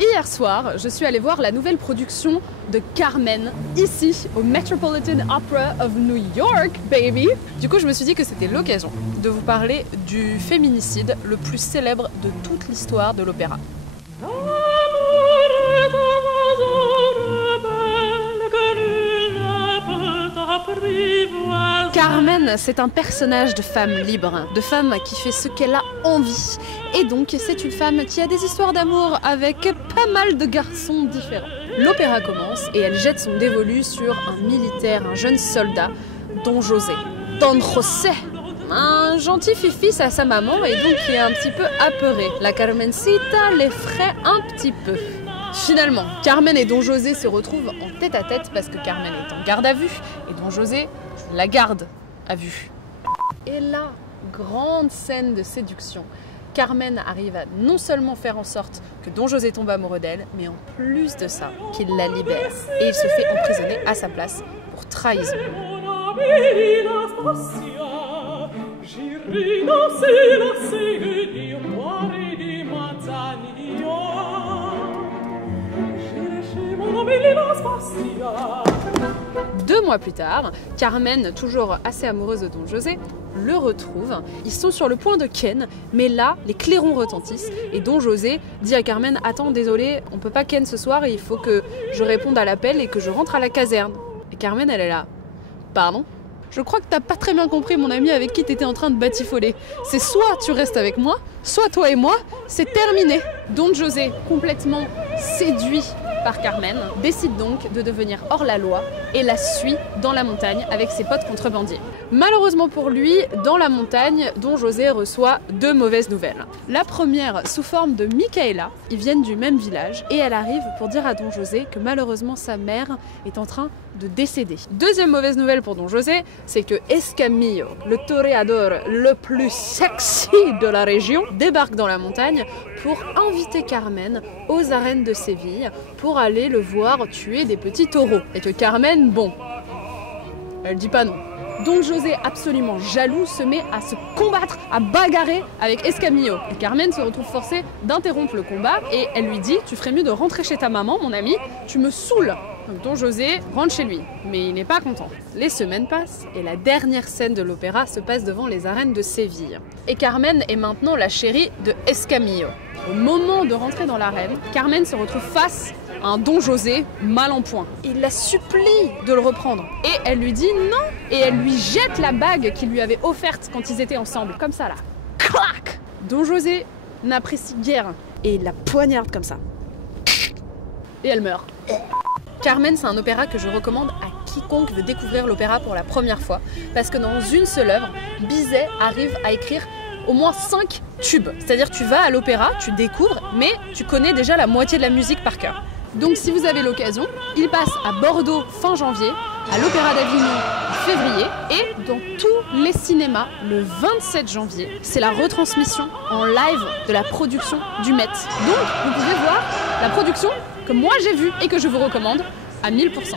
Hier soir, je suis allée voir la nouvelle production de Carmen, ici, au Metropolitan Opera of New York, baby! Du coup, je me suis dit que c'était l'occasion de vous parler du féminicide le plus célèbre de toute l'histoire de l'opéra. Carmen, c'est un personnage de femme libre, de femme qui fait ce qu'elle a envie. Et donc, c'est une femme qui a des histoires d'amour avec pas mal de garçons différents. L'opéra commence et elle jette son dévolu sur un militaire, un jeune soldat, Don José. Don José, un gentil fils à sa maman et donc qui est un petit peu apeuré. La Carmencita l'effraie un petit peu. Finalement, Carmen et Don José se retrouvent en tête-à-tête parce que Carmen est en garde à vue et Don José la garde à vue. Et là, grande scène de séduction. Carmen arrive à non seulement faire en sorte que Don José tombe amoureux d'elle, mais en plus de ça, qu'il la libère. Et il se fait emprisonner à sa place pour trahison. Deux mois plus tard, Carmen, toujours assez amoureuse de Don José, le retrouve. Ils sont sur le point de ken, mais là, les clairons retentissent et Don José dit à Carmen « Attends, désolé, on peut pas ken ce soir, il faut que je réponde à l'appel et que je rentre à la caserne. » Et Carmen, elle est là « Pardon ? Je crois que t'as pas très bien compris, mon ami, avec qui t'étais en train de batifoler. C'est soit tu restes avec moi, soit toi et moi, c'est terminé. » Don José, complètement séduit par Carmen, décide donc de devenir hors-la-loi et la suit dans la montagne avec ses potes contrebandiers. Malheureusement pour lui, dans la montagne, Don José reçoit deux mauvaises nouvelles. La première, sous forme de Micaela, ils viennent du même village et elle arrive pour dire à Don José que malheureusement sa mère est en train de décéder. Deuxième mauvaise nouvelle pour Don José, c'est que Escamillo, le toréador le plus sexy de la région, débarque dans la montagne pour inviter Carmen aux arènes de Séville pour aller le voir tuer des petits taureaux. Et que Carmen, bon, elle dit pas non. Don José, absolument jaloux, se met à se combattre, à bagarrer avec Escamillo. Et Carmen se retrouve forcée d'interrompre le combat et elle lui dit « Tu ferais mieux de rentrer chez ta maman, mon ami, tu me saoules !» Donc Don José rentre chez lui, mais il n'est pas content. Les semaines passent et la dernière scène de l'opéra se passe devant les arènes de Séville. Et Carmen est maintenant la chérie de Escamillo. Au moment de rentrer dans l'arène, Carmen se retrouve face à un Don José mal en point. Il la supplie de le reprendre. Et elle lui dit non. Et elle lui jette la bague qu'il lui avait offerte quand ils étaient ensemble. Comme ça là. Clac! Don José n'apprécie guère. Et il la poignarde comme ça. Et elle meurt. Carmen, c'est un opéra que je recommande à quiconque veut découvrir l'opéra pour la première fois. Parce que dans une seule œuvre, Bizet arrive à écrire au moins 5 tubes. C'est-à-dire tu vas à l'opéra, tu découvres, mais tu connais déjà la moitié de la musique par cœur. Donc si vous avez l'occasion, il passe à Bordeaux fin janvier, à l'Opéra d'Avignon en février et dans tous les cinémas le 27 janvier. C'est la retransmission en live de la production du Met. Donc vous pouvez voir la production que moi j'ai vue et que je vous recommande à 1000%.